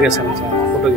Photo कैसे photo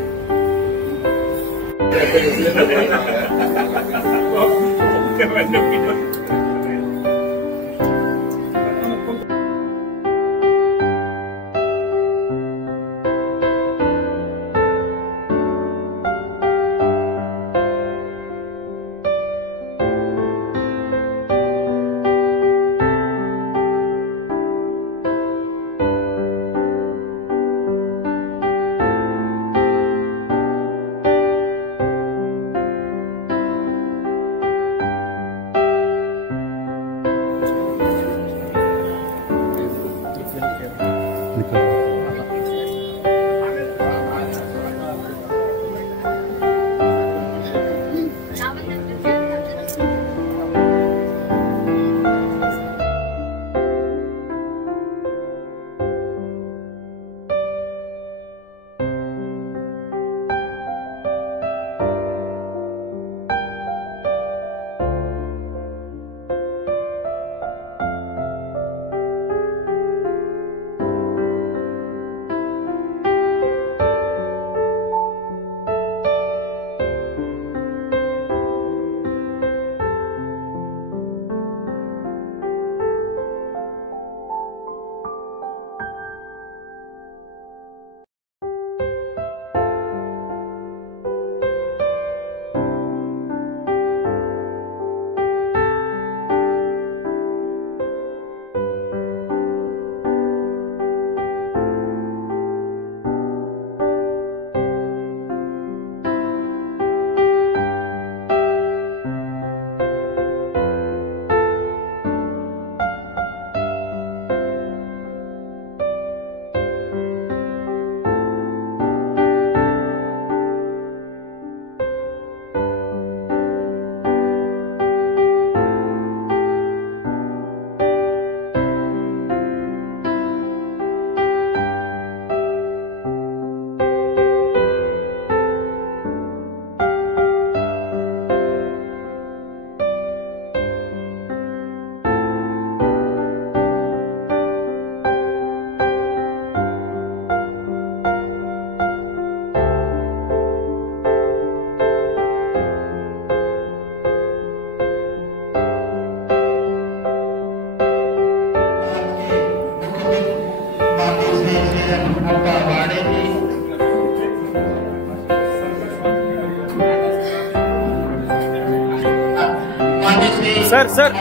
sir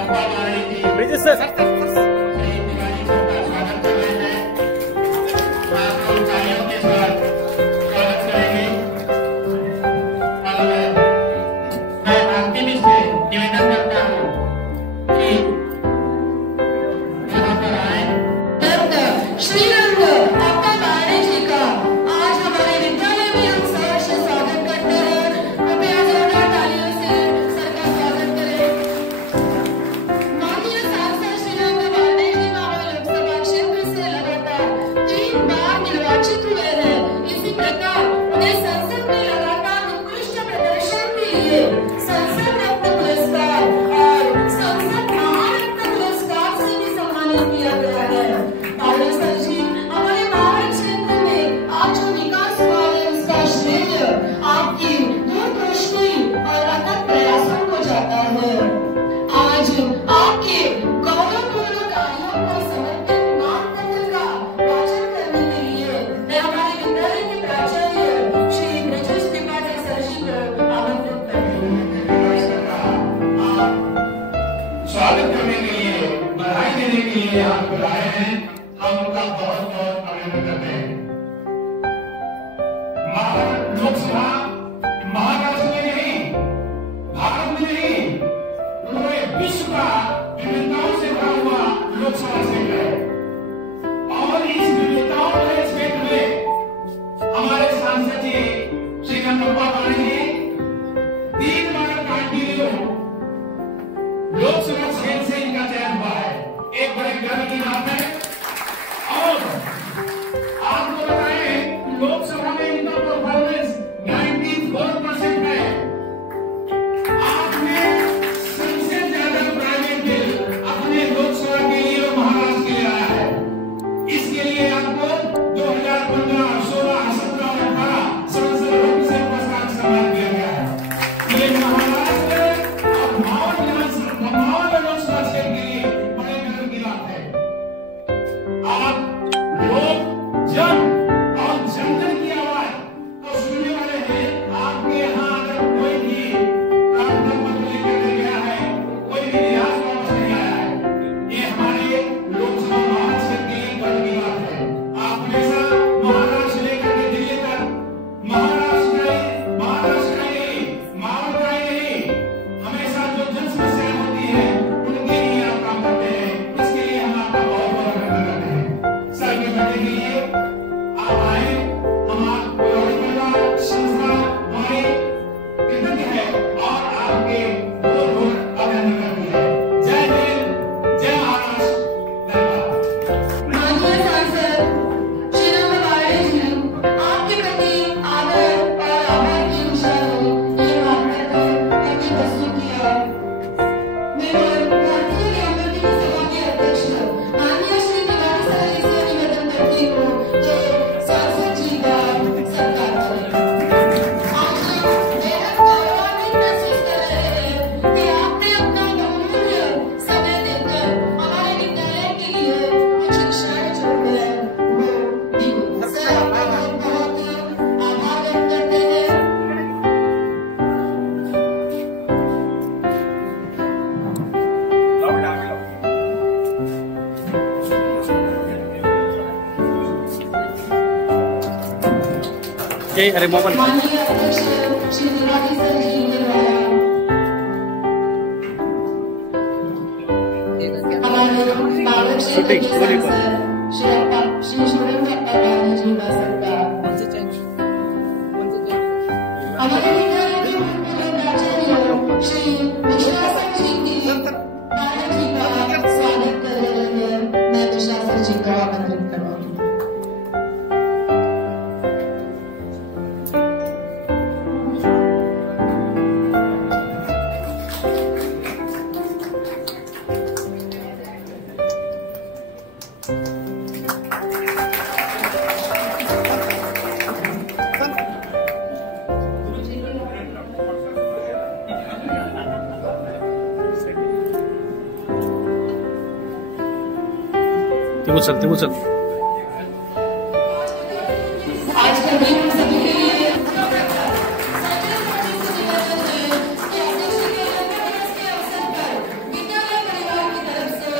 Brijesh sir Lok Sabha Maharashtra में नहीं, भारत में नहीं, पूरे विश्व का विविधताओं से भरा हुआ लोकसभा क्षेत्र है। और इस विविधताओं वाले क्षेत्र में हमारे सांसद जी श्री गंगप्पा पाणी जी 3 बार कंटिन्यू लोकसभा क्षेत्र से इनका चयन हुआ है। एक बड़े गर्व की बात है। और आपको बताएं, लोकसभा में इनका परफॉर्मेंस 90 जय अरे मोबाइल माननीय अध्यक्ष श्री तिवारी सर जी के द्वारा हमारे बाबा क्षेत्र के सांसद श्री सुरेंद्र अग्रवाल जी का सत्कार। हमारे विद्यालय के प्राचार्य श्री विश्वासर जी की बाला जी का स्वागत कर रहे हैं। मैं विश्वासर जी का आमंत्रित करूंगी। तिमुचल आज का दिन सभी के लिए विद्यालय परिवार की तरफ से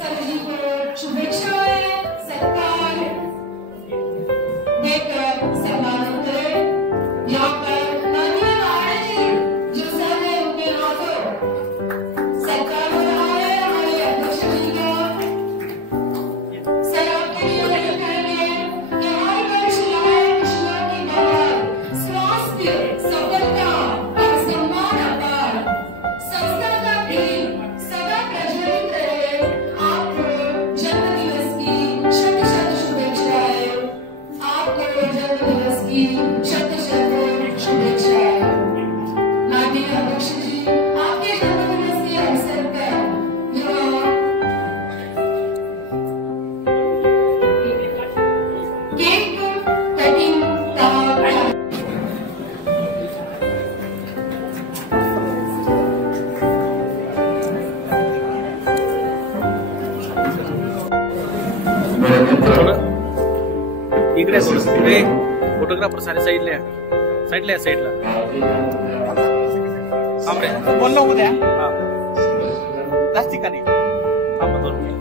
सभी को शुभेच्छाएं सत्कार देकर सम्मानित करें। यहाँ पर माननीय आर्य जी जो सर है उनके हाथों सत्कार हो रहा है। हमारे अध्यक्ष जी का सर आपके लिए वही कहेंगे कि हर वर्ष लाए खुशियों की बहार, स्वास्थ्य सफलता और सम्मान अपार, संस्था का दीप सदा प्रज्वलित रहे। आपको जन्मदिवस की शत शत शुभेच्छाएं। आपको जन्मदिवस की शत शत शुभेच्छाएं। माननीय अध्यक्ष जी आपके जन्मदिवस के अवसर पर केक कटिंग का इकडे फोटोग्राफर सारे साईडला थांब रे बोललो उद्या हा त्याच ठिकाणी थांब 2 मिनिट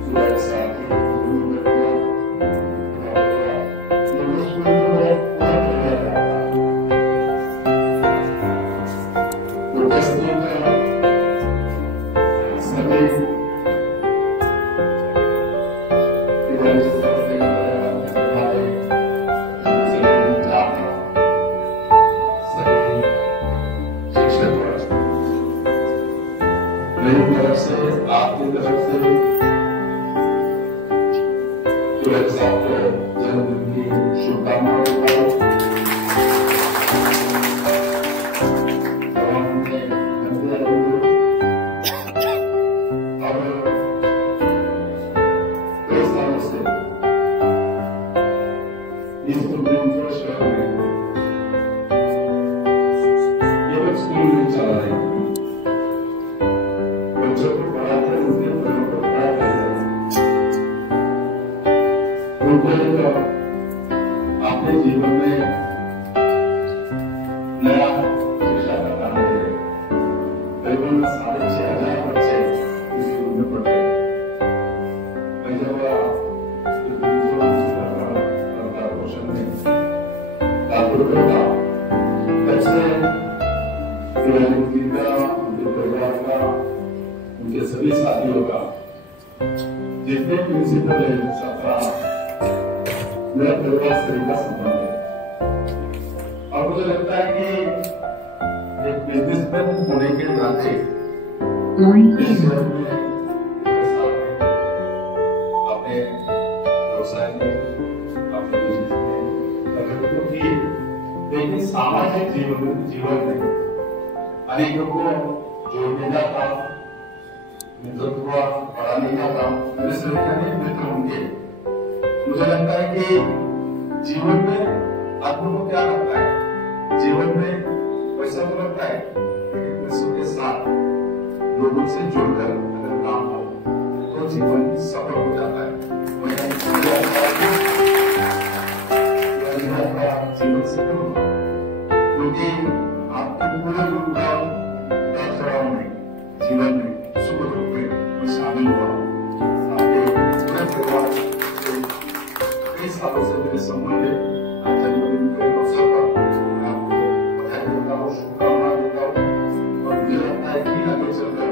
मेरी तरफ से आपकी तरफ से जन्मदिन की शुभकामनाएं स्कूल में चला रही बच्चों को पढ़ाते हैं उनके बड़ों को पढ़ाते हैं उनको अपने जीवन में नया शिक्षा का काम करें। करीबन 6,500 बच्चे इस स्कूल में पढ़ते हैं। मैं जब पोषण में जागरूक होगा तब से उनके परिवार का उनके सभी साथियों का जितने प्रिंसिपल है सबका मेरा परिवार से उनका संबंध है। और मुझे लगता है कि एक बिजनेसमैन होने के नाते इस शहर में अपने व्यवसाय में अपने बिजनेस में क्योंकि देखिए सामाजिक जीवन में अनेकों को जोड़ने का काम, नेतृत्व बढ़ाने का काम, अनेक मित्र होंगे। मुझे लगता है कि जीवन में आदमी को क्या लगता है, जीवन में वैसा तो लगता है कि मित्रों के साथ लोगों से जुड़कर अगर काम हो तो जीवन सफल हो जाता है। जीवन सफल होगा क्योंकि आपके पूरे रूप का चढ़ाव में जीवन में सुख दुख में शामिल हुआ। आपके पूरे परिवार से कई सालों से मेरे संबंध है। जन्मदिन के अवसर पर शुभकामना देता हूँ और मुझे लगता है कि आगे चलकर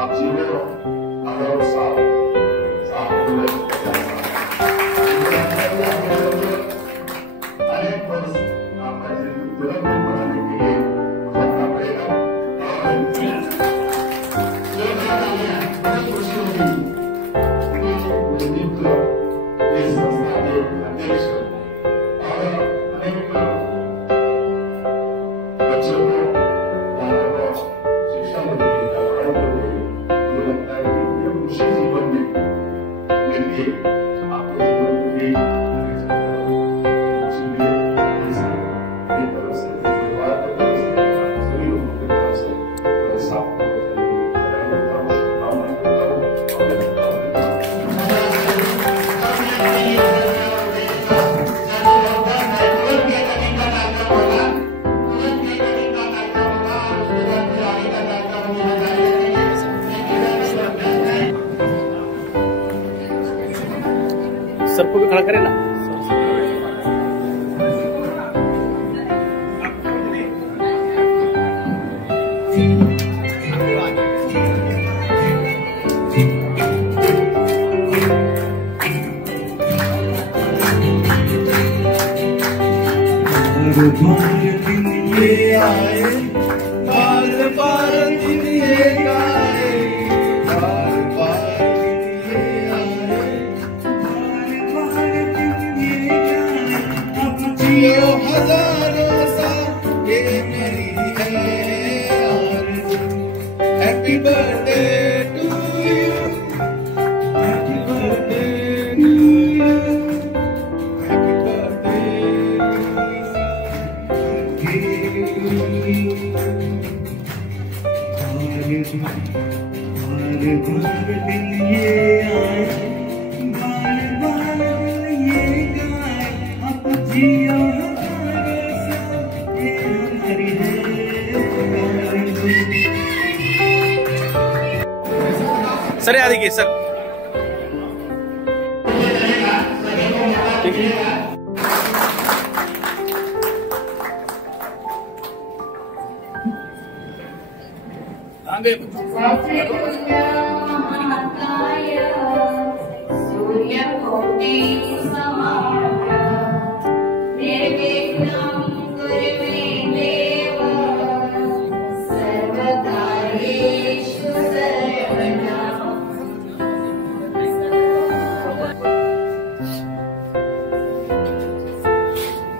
आप जीवन अगर साथ अनेक वर्ष आपका जीवन तुरंत बनाने के लिए करना पड़ेगा और खुशी होगी मेरे मित्र इस संस्था के अध्यक्ष और अनेक बच्चों को शिक्षा देने या पढ़ाई करने मुझे लगता है कि ये खुशी जीवन में मेरे लिए आपके जीवन में भी खुशी मिले ऐसा मेरी तरफ से परिवार की तरफ से सभी लोगों की तरफ से सबको सबको भी खड़ा करे ना। बार बार दिन ये आए, बार बार दिन ये आए, बार बार दिन ये आए। अब जियो हजारों साल, ये मेरी है आरज़ू। Happy birthday to you, happy birthday to you, happy birthday to you. बार बार दिन ये आए, बार बार दिन ये गाए। अब जियो हमारे साथ, ये हमारी है आरज़ू। सर याद देखिए सर। ठीक है। सूर्यकोटि समाप्य निर्विघ्नं कुरु मे देव सर्वकार्येषु सर्वदा।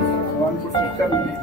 भगवान को टीका भी नहीं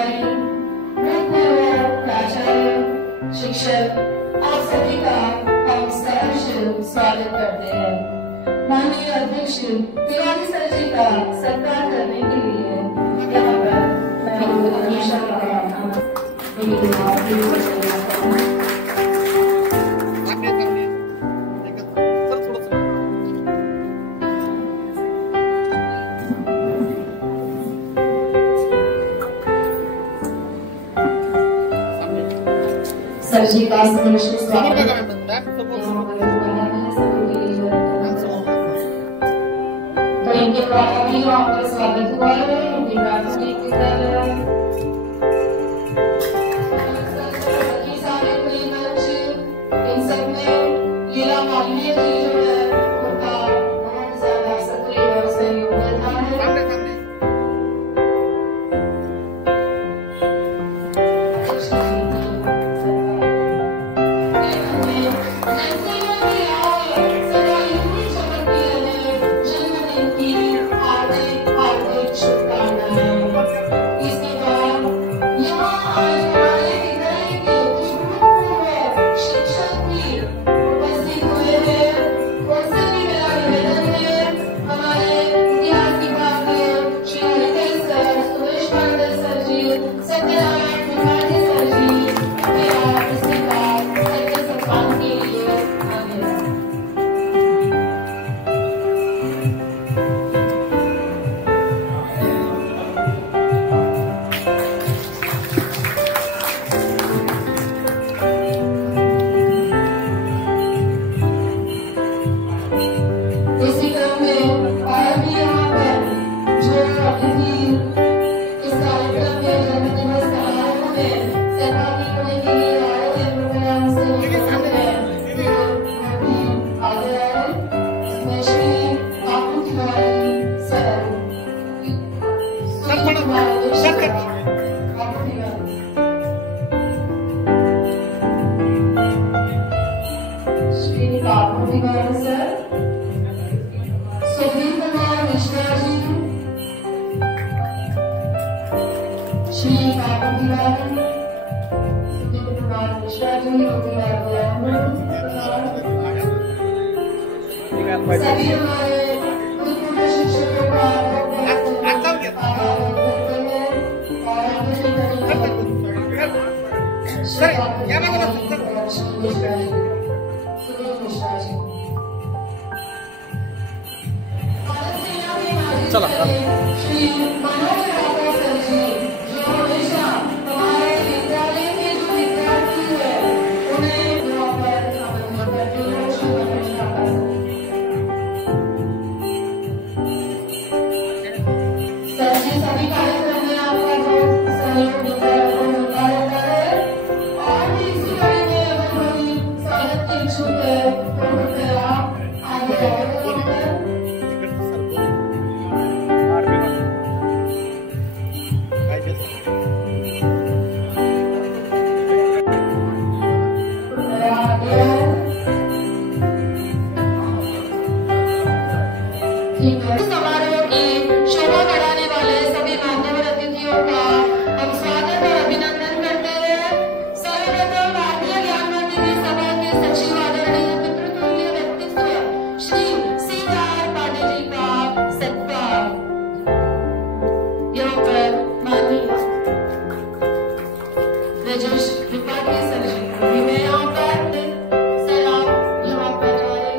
अधिकारी, भूतपूर्व प्राचार्य, शिक्षक और सभी का हम सहर्ष स्वागत करते हैं। माननीय अध्यक्ष तिवारी सर जी का सत्कार करने के लिए यहाँ पर मैं हमेशा सर जी का सहर्ष स्वागत तो इनके द्वारा भी वहाँ पर स्वागत हुआ है, उनकी प्रार्थना की जा रहा है। बाकी सारे पूरे मंच, इन सब में लीला मालिनी जी जो है उनका बहुत ज्यादा सक्रिय और सहयोग रहता है। सभी हमारे पूर्व शिक्षकों का चला श्री मनोज राठौर सर जी जो हमेशा हमारे विद्यालय के जो विद्यार्थी है उन्हें यहाँ पर आमंत्रित करते हैं। सर जी सभी कार्यक्रम में आपका बहुत सहयोग मिलता रहता है और भी इसी कड़ी में अगर कोई स्वागत के इच्छुक है तो कृपया आगे आए। समारोह की शोभा बढ़ाने वाले सभी मान्यवर अतिथियों का हम स्वागत और अभिनंदन करते हैं। सर्वप्रथम भारतीय ज्ञान मंदिर सभा के सचिव आदरणीय पितृतुल्य व्यक्तित्व श्री सीतार पांडे जी का सत्कार। यहाँ पर माननीय रजेश त्रिपाठी सर जी मैं यहाँ पर सर आप यहाँ पर आए,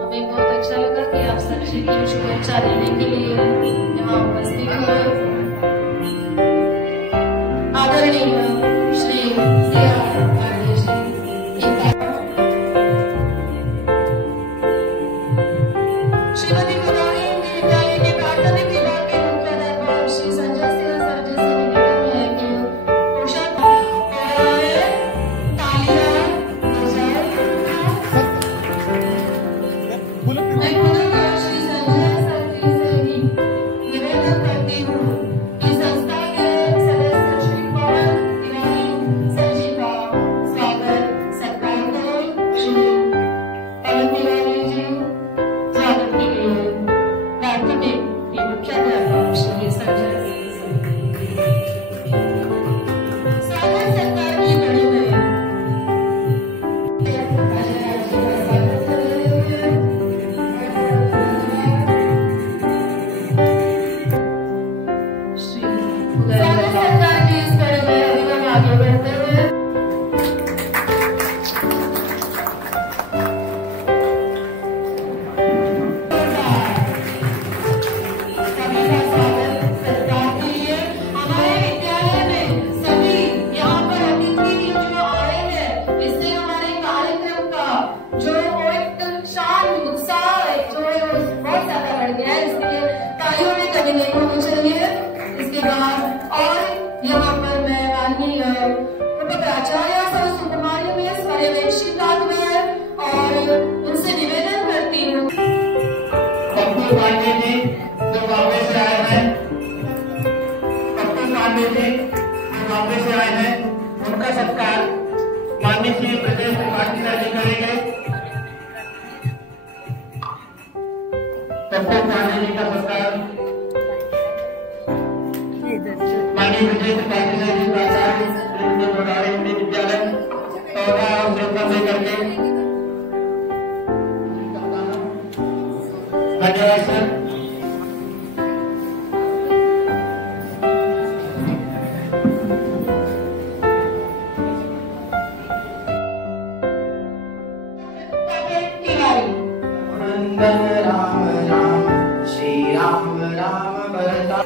हमें बहुत अच्छा लगा कि आप सर जी की शुभेच्छा देने के लिए यहाँ उपस्थित हुए। आदरणीय श्री सीआर पांडे जी श्रीमती गोदावरी विद्यालय के प्राथमिक विभाग के मुख्याध्यापक श्री संजय आगे बढ़ते हुए इसके बाद और यहाँ पर मैं माननीय प्राचार्य सुकुमारी में पर्यवेक्षिका और उनसे निवेदन करती हूँ। पप्पू पांडे जी जो बॉम्बे से आए हैं, पप्पू पांडे जी जो बॉम्बे से आए हैं, उनका सत्कार माननीय श्री प्रदेश त्रिपाठी जी करेंगे। पप्पू पांडे जी का सत्कार माननीय विजय त्रिपाठी जी प्राचार्य विद्यालय और श्रद्धा से करके धन्यवाद सर। राम राम श्री राम राम भरता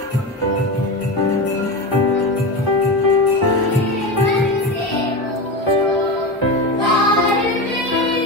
Thank you.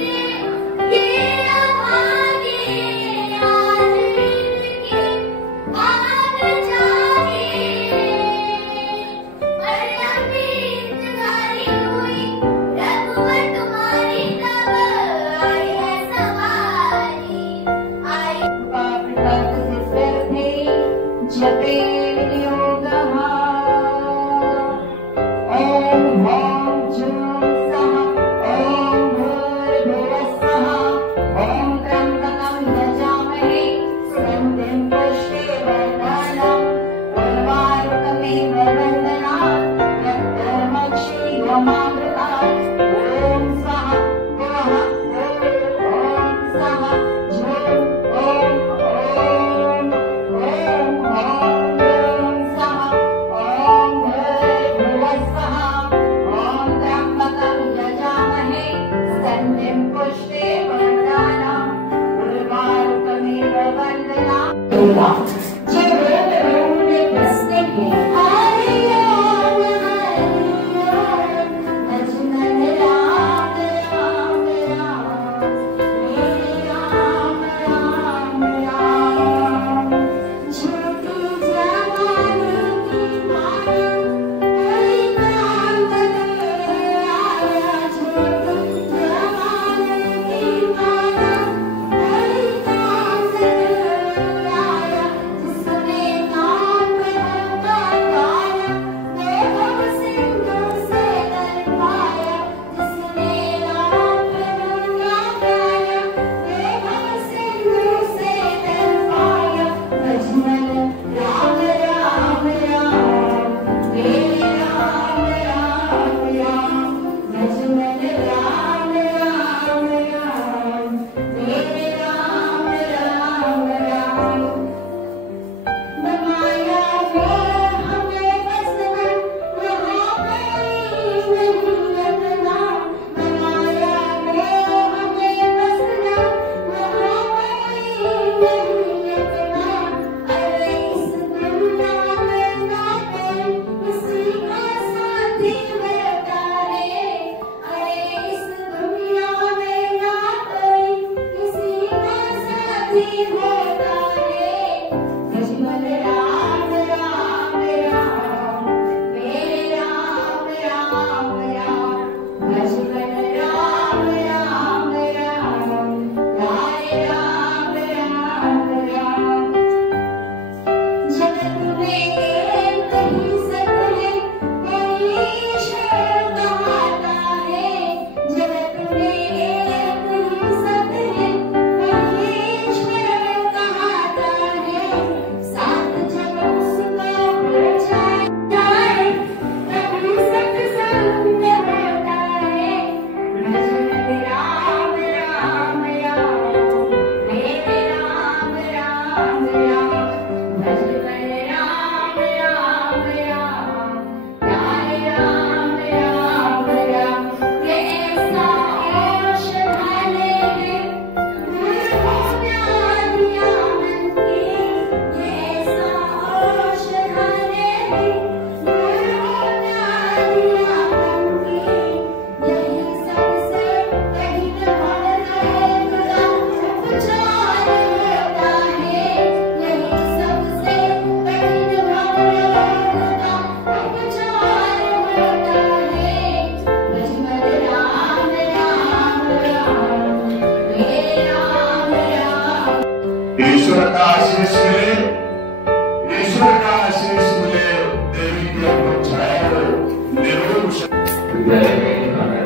विद्यालय में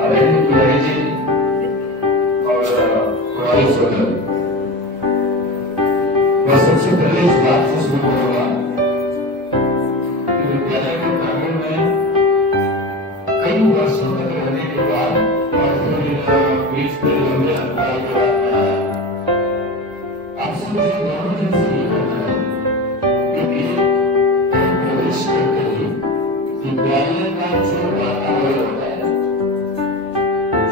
अरविंद तिवारी जी और कुणाल सोलर। मैं सबसे पहले इस बात से शुरू करूंगा कि विद्यालय के प्रांगण में कई वर्षों तक रहने के बाद और फिर बीच में लंबे अंतराल के बाद आपसे मुझे दोनों दिन से ये कहना है कि प्रवेश करते ही विद्यालय का जो वातावरण होता है,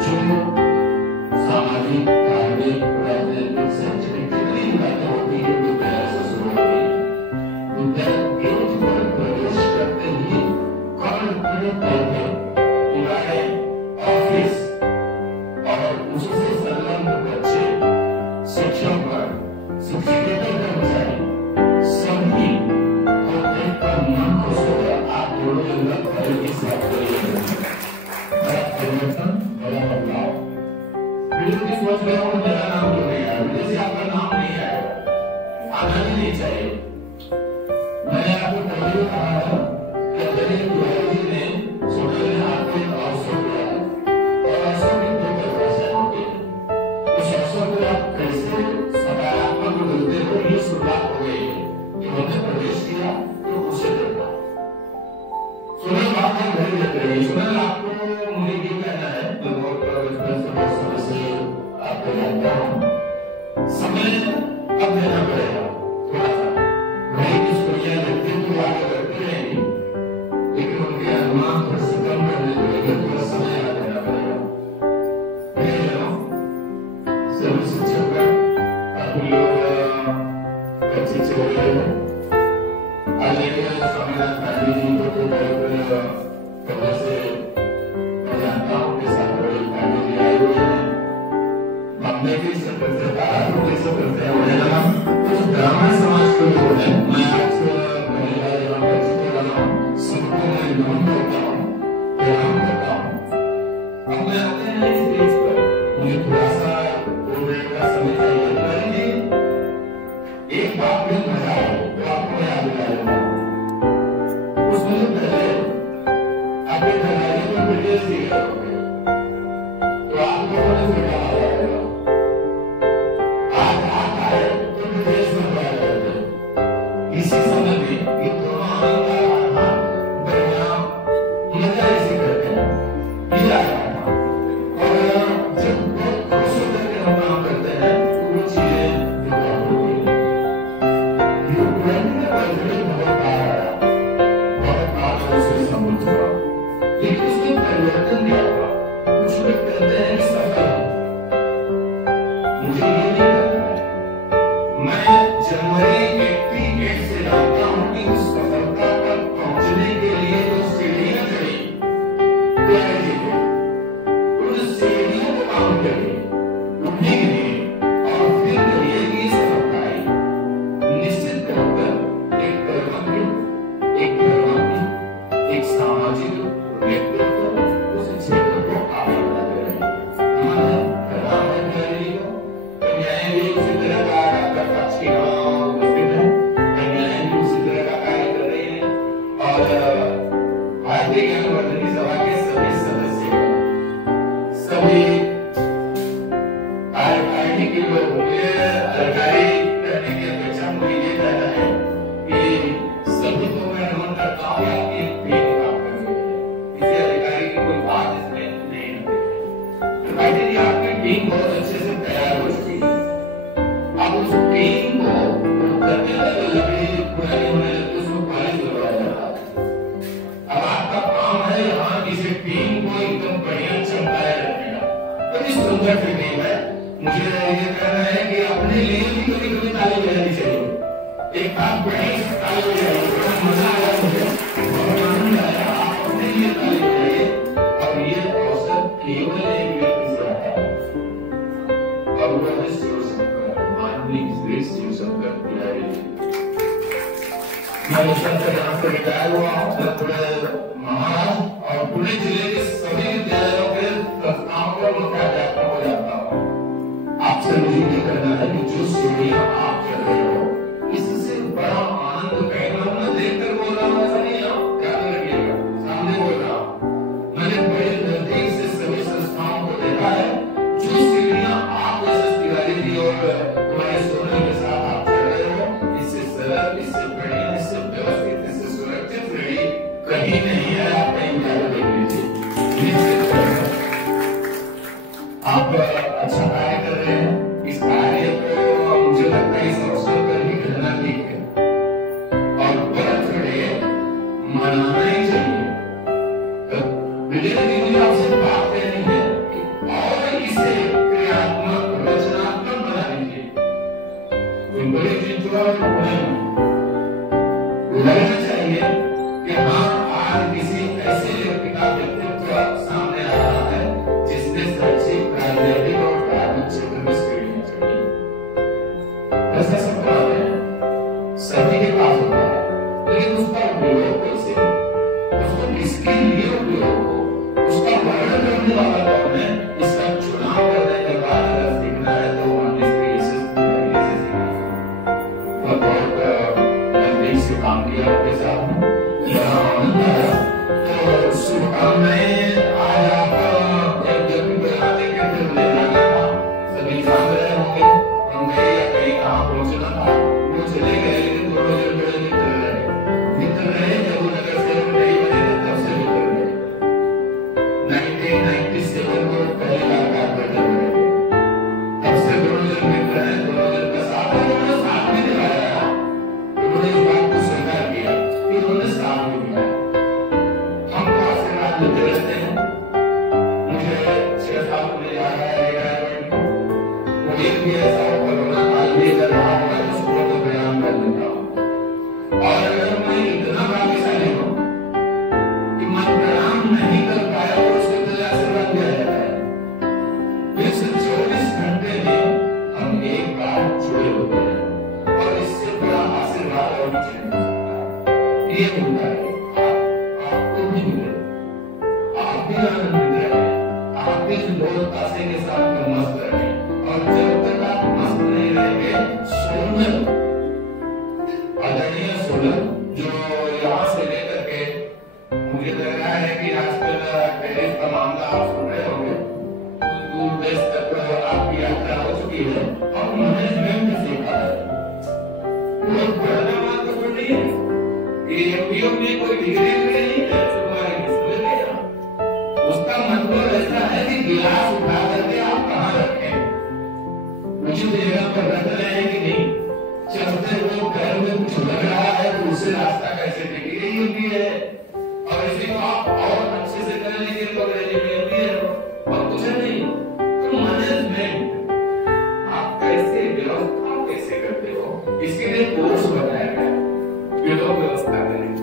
जो सामाजिक, धार्मिक, राजनीतिक, शैक्षणिक जितनी बातें होती है विद्यालय से शुरू होती है। विद्यालय गेट पर प्रवेश करते ही हमारे ऑफिस और उससे संलग्न बच्चे, शिक्षक, शिक्षकेतर कर्मचारी सभी मन खुश होगा। आप दोनों अलग तरीके से बड़ा परिवर्तन, बड़ा बदलाव। बिल्कुल सोच रहे हो मेरा नाम क्यों नहीं आया, जैसे आपका नाम नहीं आएगा, आना ही नहीं चाहिए। मैंने आपको पहले भी कहा था कि अरविंद तिवारी जी ने सोडल में आपको एक अवसर दिया है और अवसर की दो परिभाषाएं होती है। उस अवसर को आप कैसे सकारात्मक मिलते हो, ये शुरुआत हो गई है कि हमने प्रवेश किया तो उसे देखा। सुनल बात है घड़ी लग रही है। सुनल आपको मुझे ये कहना है, मैं बहुत बचपन से बहुत समय से आपको जानता हूँ, समय अब देना पड़ेगा थोड़ा सा। भाई की स्टोरियां लगती तो आगे बढ़ती रहेंगी, लेकिन उनके अनुमान पर से कम करने के लिए थोड़ा समय देना पड़ेगा। सभी शिक्षक आप लोग अच्छी चल रहे हैं। आज स्वामीनाथ गांधी जी को तो पहले से मैं जानता हूँ कि साथ बड़े गांधी जी आए हुए हैं। बम्बे की सदस्यता उस ब्राह्मण समाज के लोग हैं। मैं आपसे पहली बार यहाँ पर चित्र रहा हूँ, सबको मैं नमन करता हूँ, प्रणाम करता हूँ। अब मैं अपने इस देश पर मुझे थोड़ा सा 2 मिनट का समय चाहिए। एक बात में मजा आए तो आपको याद दिलाऊंगा। उसमें पहले आपके घरवाले को विदेश दिए होंगे तो आप लोगों ने फिर कहा जाएगा आज आप आए तो विदेश में गया करते। इसी समय में ये दोनों आनंद बढ़िया मजा इसी करते हैं, ये आ रहा था। और जब बहुत खुश होकर के हम काम करते हैं तो वो चीजें बहुत होती है। लेकिन उसमें परिवर्तन क्या हुआ? कुछ लोग कहते हैं सफल, मुझे ये नहीं करना है। मैं जनवरी 88 से जानता हूं कि उस सफलता तक पहुंचने के लिए जो सीढ़ियां चढ़ी तिवारी जी को, उन सीढ़ियों को काम करिए, उठने के लिए और फिर करिए कि सफलता आई। निश्चित तौर पर एक कर्मठ, एक धर्मात्मा, एक सामाजिक व्यक्तित्व उस क्षेत्र को आगे बढ़ाते रहे। हमारे प्रधानमंत्री जी को कन्याएं भी उसी तरह का काची उपस्थित है, कन्याएं भी उसी तरह का कार्य कर रही है। और भारतीय ज्ञानवर्धनी सभा के सभी सदस्य, सभी पार्टी के लोग होंगे, अधिकारी करने की अपेक्षा मुझे ये कहना है कि सभी को मैं नमन करता हूँ। आपकी काम कर रही है, किसी अधिकारी की कोई बात इसमें नहीं होती। भाई जी आपकी टीम बहुत अच्छे से तैयार हो चुकी है। अब उस टीम को करने लगे लकड़ी पुरानी होने लगी, उसको पानी करवाया जा रहा है। अब आपका काम है यहाँ किसी टीम को एकदम बढ़िया चमकाए रखने का। बड़ी सुंदर टीम है। मुझे ये कहना है कि अपने लिए भी कभी कभी ताली बजानी चाहिए। एक बात बड़ी ताली बजाइए, बड़ा मजा आया मुझे, बहुत आनंद आया। आप अपने लिए ताली बजाइए। और ये अवसर केवल एक व्यक्ति से आता है और वह है शिवशंकर, माननीय श्री शिवशंकर तिवारी जी। मैं शिवशंकर यहाँ से रिटायर हुआ हूँ। मैं पूरे महाराष्ट्र और पुणे जिले के सभी विद्यालयों के संस्थाओं पर मुख्याध्यापक हो जाता हूँ। आपसे मुझे ये कहना है कि जो सीढ़ियां आप चल रहे हो, इससे बड़ा आनंद कहना मैं देखकर बोल रहा हूँ, ऐसा नहीं है, याद रखिएगा, सामने बोल रहा हूँ। बनाना ही चाहिए। विजय जी मुझे आपसे बात करनी है और इसे क्रियात्मक रचनात्मक बना दीजिए। बड़ी चीज लगना चाहिए कि हाँ आज किसी ऐसे व्यक्ति का व्यक्तित्व सामने आ रहा है जिसने शैक्षिक प्राइवेट और प्राइवेट क्षेत्र में स्क्रीनिंग चाहिए। ऐसा सब बात है सभी के पास होता है, लेकिन उसका उपयोग कैसे, उसको किसके लिए उपयोग हो, उसका वर्णन करने वाला कौन है, इसका चुनाव करने के बाद अगर सीखना है तो से काम किया आपके साथ तो शुभकामनाएं। आज आप एक व्यक्ति बनाने के लिए ले जाना था, सभी जान रहे होंगे हमें या कहीं कहाँ पहुंचना था, वो चले गए लेकिन दोनों जन बड़े मित्र रहे जब वो नगर सेवक नहीं बने थे तब से मित्र रहे। 1997 को पहली बार काम करते हुए तब से दोनों जन मित्र हैं, दोनों जन का साथ है, दोनों साथ में निभाया, उन्होंने इस बात को स्वीकार किया कि उन्होंने साथ में निभाया। हम तो आशीर्वाद लेते रहते हैं। मुझे 6 साल में आ रहा है रिटायरमेंट, वो एक भी ऐसा कोरोना काल भी कर रहा होगा तो उसको तो बयान कर लेता हूँ। और अगर मैं इतना भाग्यशाली हूँ कि मैं प्रणाम नहीं कर पाया तो उसके लिए आशीर्वाद दिया जाता है। इस 24 घंटे में हम एक बार जुड़े होते हैं और इससे बड़ा आशीर्वाद और कुछ नहीं हो सकता। ये होता है आपको भी मिले, आप भी आनंदित रहे, आप भी लोकतासे के साथ मस्त रहे, और जब तक आप मस्त नहीं रहेंगे सोनल आदरणीय सोनल जो यहाँ से लेकर के मुझे लग रहा है कि आजकल टेरिस का मामला आप सुन रहे होंगे, दूर देश तक आपकी यात्रा हो चुकी है और मैनेजमेंट में सीखा है। लोग पढ़ना महत्वपूर्ण नहीं है, एमपीओ में कोई डिग्री नहीं है तुम्हारी स्कूल में, उसका मतलब ऐसा है कि गिलास उठा करके आप कहाँ रखें, मुझे जगह पर रख रहे हैं कि नहीं, चलते हुए पैर में कुछ लग रहा है तो उसे रास्ता कैसे देंगे, ये भी है। और इसी को आप और अच्छे से करने के लिए अंग्रेजी में भी है और कुछ नहीं। तो मैनेजमेंट आप कैसे व्यवस्था कैसे करते हो, इसके लिए कोर्स बनाया गया, ये लोग व्यवस्था करें,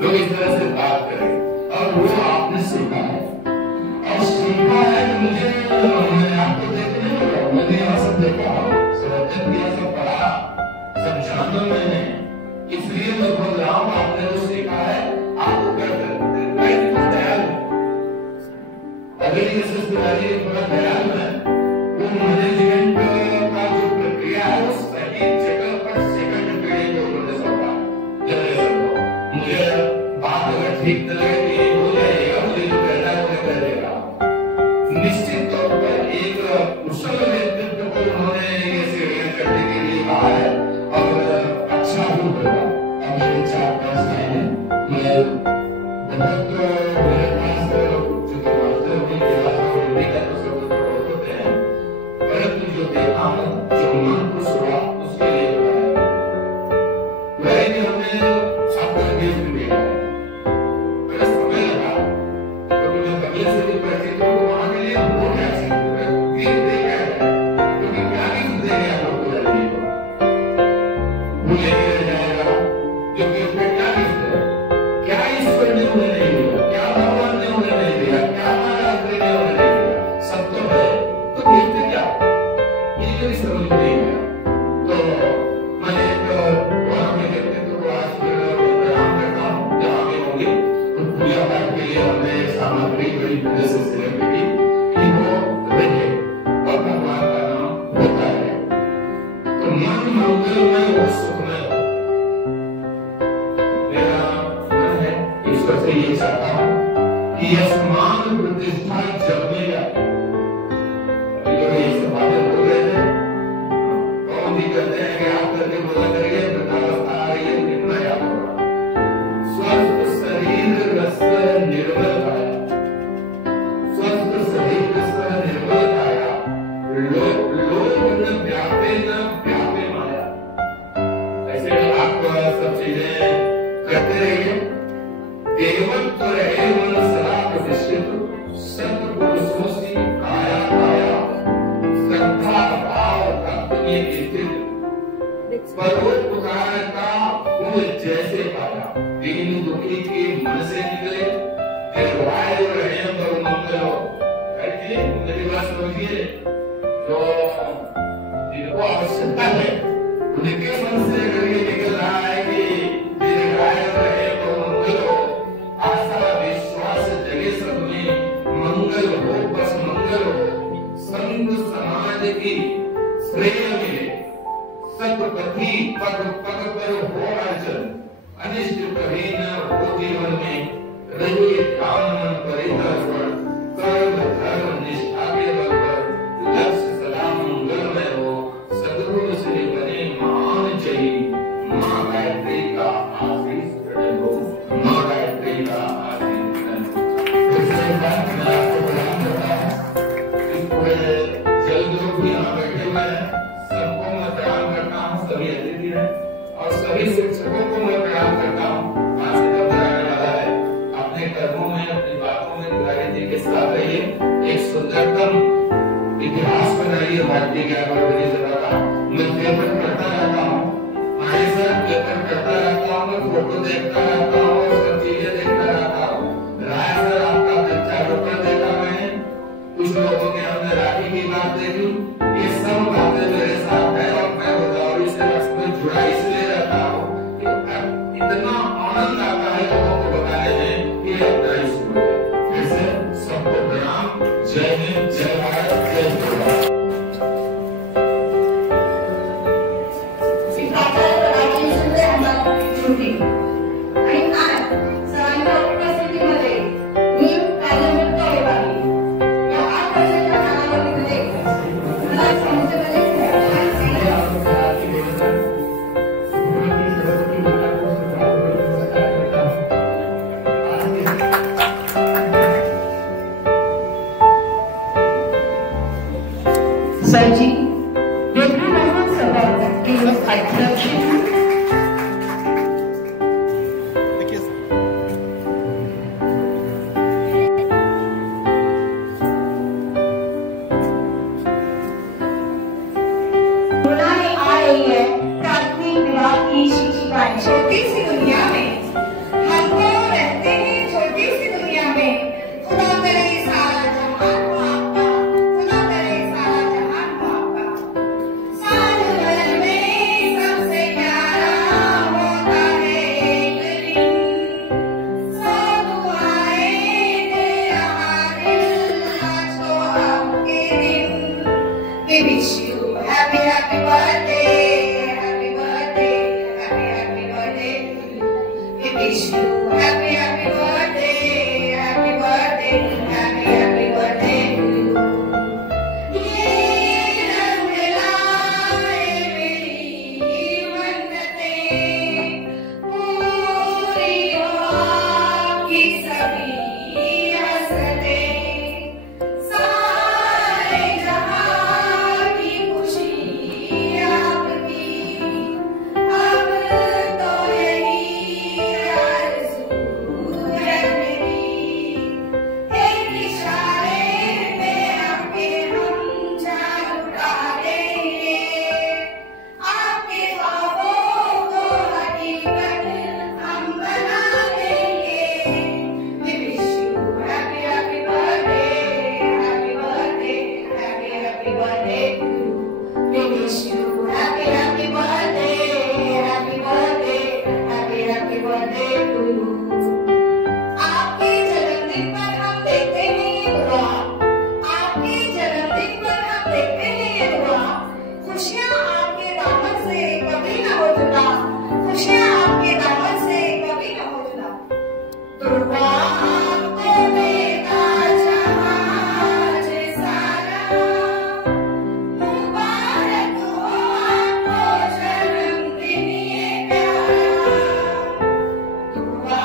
लोग इस तरह से बात करें, और वो आपने सीखा है और सीखा है कि मुझे मैंने आपको देखने लगा, मैंने यहाँ सब देखा, सब दिया, सब पढ़ा, सब जाना मैंने, इसलिए मैं बोल रहा हूँ आपने जो सीखा है आपको कर अगली ससुराली थोड़ा दयाल है, वो मैनेजमेंट का जो प्रक्रिया है वो सही जगह पर सेकंड पीढ़ी को उन्होंने सौंपा। जनरेशन को मुझे बात अगर ठीक न लगे तो ये हो जाएगा, मुझे जो कहना है वो कह देगा। निश्चित तौर पर एक कुशल नेतृत्व को उन्होंने ये सीढ़ियां करने के लिए कहा है और अच्छा भी होगा। अब मेरे 4-5 हैं, मैं बहुत मेरे पास जो देखा है जो मन को सुना उसके लिए वही हमने छात्र गिफ्ट दिया है। मेरा समय लगा क्योंकि मैं कभी से भी परिचित हूँ, वहाँ के लिए वो क्या गिफ्ट दे क्या है, क्योंकि क्या गिफ्ट देंगे आप लोग को जल्दी वो लेके जाएगा, क्योंकि उसमें क्या गिफ्ट है, क्या ईश्वर ने उन्हें नहीं दिया, क्या भगवान ने उन्हें नहीं दिया, क्या महाराष्ट्र ने उन्हें नहीं दिया, सब तो है, तो गिफ्ट क्या ये समझ नहीं है। तो मैंने वहाँ के व्यक्तित्व को आज प्रणाम करता हूँ, जहाँ भी होंगे तो पूजा पाठ के लिए हमने सामग्री बड़ी वजह से सिलेक्ट की कि वो रहे और भगवान का नाम होता है। तो मन मंगलमय और सुखमय हो, मेरा मन है ईश्वर से ये चाहता हूँ कि यह समान प्रतिष्ठा जमेगा। ये सब बातें बोल रहे थे, कौन भी कहते हैं कि आप करके बोला करिए, वृद्धावस्था आ रही है, कितना याद होगा। स्वस्थ शरीर रस निर्मल काया, स्वस्थ शरीर रस निर्मल काया, लोग न व्यापे माया। ऐसे आप सब चीजें करते रहिए देवत्व रहे मन सदा प्रतिष्ठित, सत्पुरुषों से काया काया, श्रद्धा भाव भक्त में स्थित, परोपकार का फूल जैसे पाया, दीन दुखी के मन से निकले, दीर्घायु रहे बहु मंगलो। बैठिए, मेरी बात समझिए, जो जिनको आवश्यकता है उनके मन से अगर ये निकल रहा है कि दीर्घायु रहे बहु मंगलो, आशा विश्वास जगे सब में, मंगल हो बस मंगल हो, संत समाज की श्रेय मिले, सतपथी पग पग पर हो अर्चन, अनिष्ट कभी न हो जीवन में, रहिए काम मन परितर्पण, कर्म धर्म निष्ठा के बल पर, लक्ष्य सदा मंगलमय हो, सद्गुरु श्री बने महान जयी, माँ गायत्री का आशीष ग्रहण हो, माँ गायत्री का आशीष ग्रहण हो। दूसरी बात मैं आपको प्रदान करता हूँ, इस पूरे जल लोग भी यहाँ बैठे हुए हैं, सबको मैं प्रणाम करता हूँ, सभी अतिथि हैं और सभी शिक्षकों को मैं प्रणाम करता हूँ। आज से जब रहने वाला है, अपने कर्मों में अपनी बातों में तिवारी जी के साथ रहिए, एक सुंदरतम इतिहास बनाइए भारतीय ज्ञान वर्धनी सभा का। मैं पेपर पढ़ता रहता हूँ, आए सर पेपर पढ़ता रहता हूँ, मैं फोटो देखता रहता हूँ, सब चीजें देखता रहता हूँ। राय सर आपका वृक्षारोपण देखा मैंने, कुछ लोगों के हमने राखी की बात देखी, ये सब बातें मेरे साथ है और मैं गोदावरी से में जुड़ा इसलिए रहता हूँ कि इतना आनंद आता है लोगों को बताने में कि ये अपना स्कूल है। ऐसे सबको प्रणाम, जय हिंद, जय भारत, जय हिंद। सर जी, विघ्न महोत्सव के अध्यक्ष देखिए बुलाने आ रही है प्राथमिक विभाग की शिक्षिकाएं। छोटी सी दुनिया में हम तो रहते हैं, छोटी सी दुनिया में खुदा करे सारा जहान हो आपका, खुदा करे सारा जहान हो आपका। साल भर में सबसे प्यारा होता है एक दिन, सौ दुआएं दे रहा दिल आज तो आपके दिन। We wish you happy happy birthday, happy birthday, happy birthday to you. We wish you happy happy birthday, happy birthday, happy birthday to you. ये रंग लाए मेरी मन्नतें, पूरी हो आपकी सभी हसरतें, सारे जहां की खुशी आपकी, अब तो यही आरज़ू है मेरी। एक इशारे पे आपके हम जान उठा देंगे, आपके ख्वाबों को हकीकत हम बना देंगे। We wish you happy happy birthday, happy birthday, happy birthday to you. We wish you happy happy birthday, happy birthday, happy birthday to you. आपके जन्मदिन पर हम देखते हैं ये दुआ, आपके जन्मदिन पर हम देखते हैं ये दुआ। खुशियाँ आपके दामन से कभी न हो जुदा, खुशियाँ आपके दामन से कभी न हो जुदा। दुआ आपको देगा जहाज सारा, मुबारक हो आपको जन्मदिन ये प्यारा। दुआ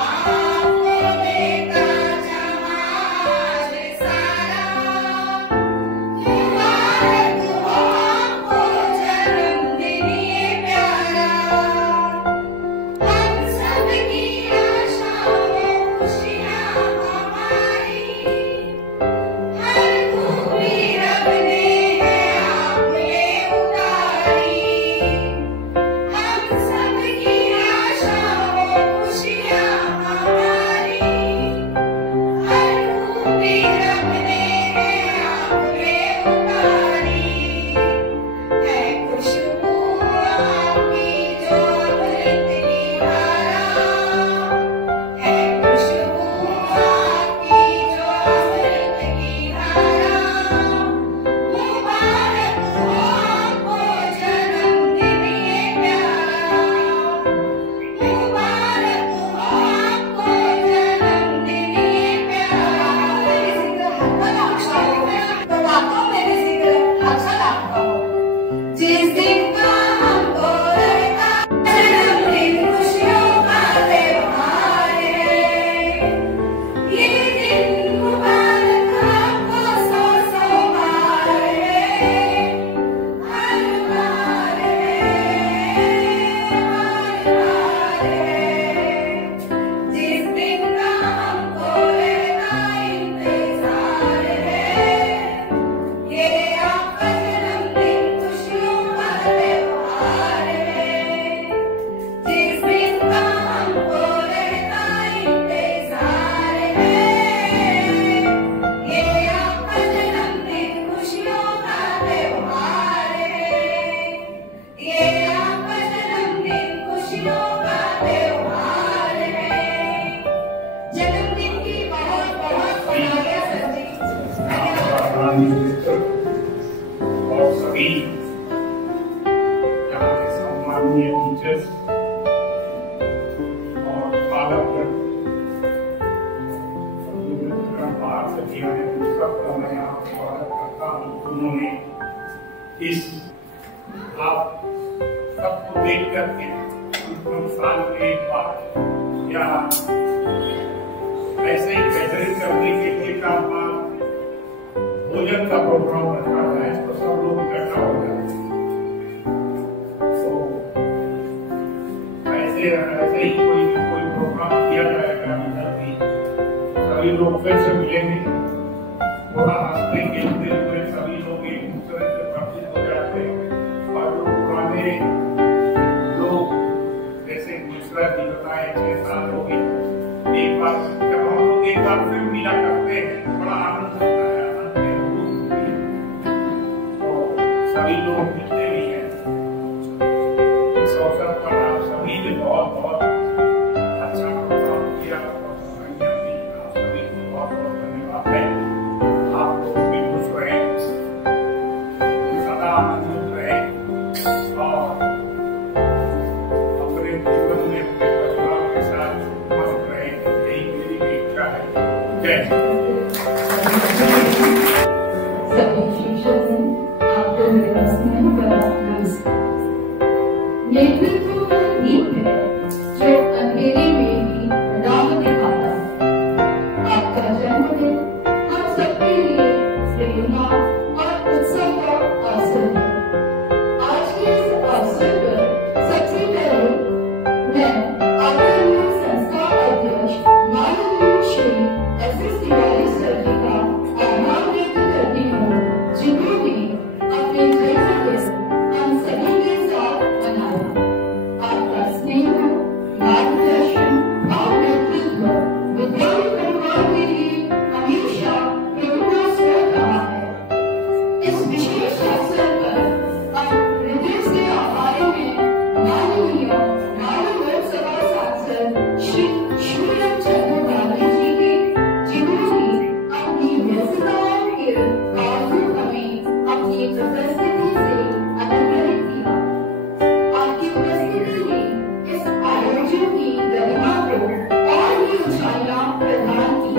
महारानी मित्र और सभी यहाँ के सम्माननीय टीचर्स और बालक सबका मैं यहाँ स्वागत करता हूँ। उन्होंने इस आप सबको देख करके साल के बाद यहाँ ऐसे ही बेहतरीन करने के लिए भोजन का प्रोग्राम रखा है तो सब लोग इकट्ठा हो जाए। तो ऐसे ही कोई प्रोग्राम किया जाएगा इधर भी, सभी लोग फिर से मिलेंगे, थोड़ा हंसते खेलते हुए सभी लोग एक दूसरे से परिचित हो जाते हैं। और जो पुराने लोग जैसे दूसरा जी बताए 6 साल हो गए, एक बार जब हम लोग एक बार फिर मिला करते हैं बड़ा आनंद होता है। तो सभी लोग मिलते भी हैं। इस अवसर पर आप सभी ने बहुत बहुत अच्छा प्रोग्राम किया और आप सभी को बहुत बहुत धन्यवाद है। आप लोग भी खुश रहे, सदा आनंदित रहे और अपने जीवन में अपने परिवार के साथ मस्त रहे, यही मेरी इच्छा है। जय सभी शिक्षकों, आपको मेरा स्नेह भरा नमस्कार। नेतृत्व वह दीप है जो अंधेरे में भी राह दिखाता है। आपका जन्मदिन हम सबके लिए प्रेरणा और उत्सव का अवसर है। आज के इस अवसर पर सबसे पहले मैं आदरणीय संस्था अध्यक्ष माननीय श्री एस.एस. तिवारी सर जी का आभार व्यक्त करती हूँ, जिन्होंने अपने जन्मदिन हम सभी के साथ मनाया। आपका स्नेह, मार्गदर्शन और नेतृत्व विद्यालय परिवार के लिए हमेशा प्रेरणा स्रोत रहा है। इस विशेष अवसर पर हम हृदय से आभारी हैं माननीय मानव लोकसभा सांसद श्री शिवराम चंद्र गांधी जी के, जिन्होंने अपनी व्यस्तताओं के बावजूद हमें अपनी उपस्थिति से अलंकृत किया। आपकी उपस्थिति ने इस आयोजन की गरिमा को और भी ऊंचाइयां प्रदान की।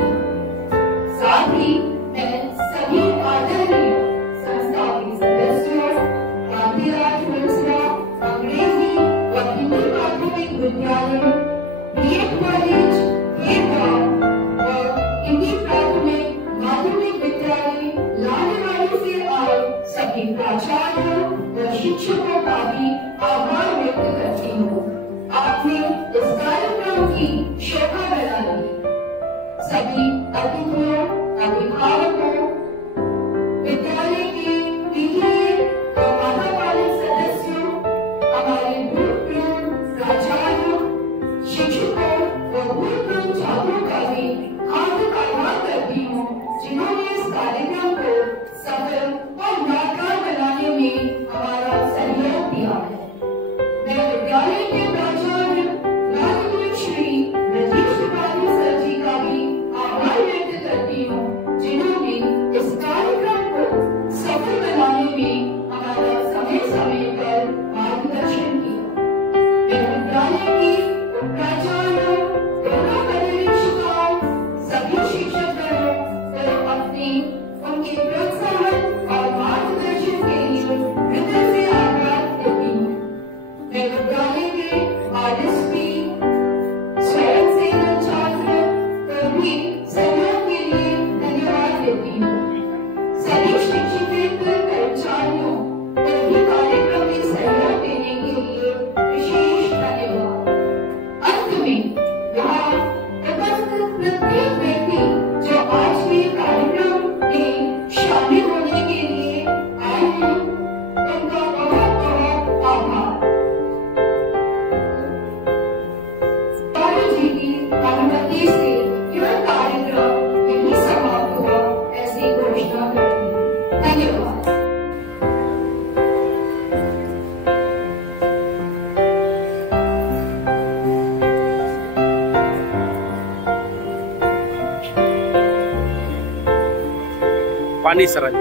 साथ ही मैं सभी आदरणीय संस्था के सदस्यों, गांधीराज मिश्रा अंग्रेजी व हिंदी माध्यमिक विद्यालय, बीएड कॉलेज, भेदगांव व हिंदी प्राथमिक माध्यमिक विद्यालय लालवाड़ी से आए सभी प्राचार्यों व शिक्षकों का भी आभार व्यक्त करती हूँ। आपने इस कार्यक्रम की शोभा बढ़ा दी। सभी अतिथियों, अभिभावकों, विद्यालय के पीटीए व महापालिक सदस्यों, हमारे भूतपूर्व प्राचार्यों, शिक्षकों व भूतपूर्व छात्रों का भी हार्दिक आभार करती हूँ, जिन्होंने इस कार्यक्रम को सफल और यादगार बनाने में हमारा सहयोग दिया है। मैं विद्यालय के प्राचार्य माननीय श्री रजीश तिवारी सर जी का भी आभार व्यक्त करती हूँ, जिन्होंने इस कार्यक्रम को सफल बनाने में हमारा समय समय पर मार्गदर्शन किया। मैं विद्यालय की प्राचार्यों, दोनों पर्यवेक्षिकाओं, सभी शिक्षकों को अपने उनके प्रोत्साहन पानी सरल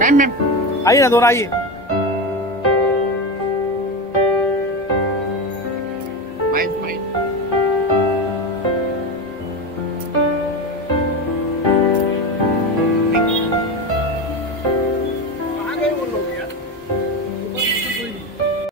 मैम आइए ना, दोनों आइए। माइंड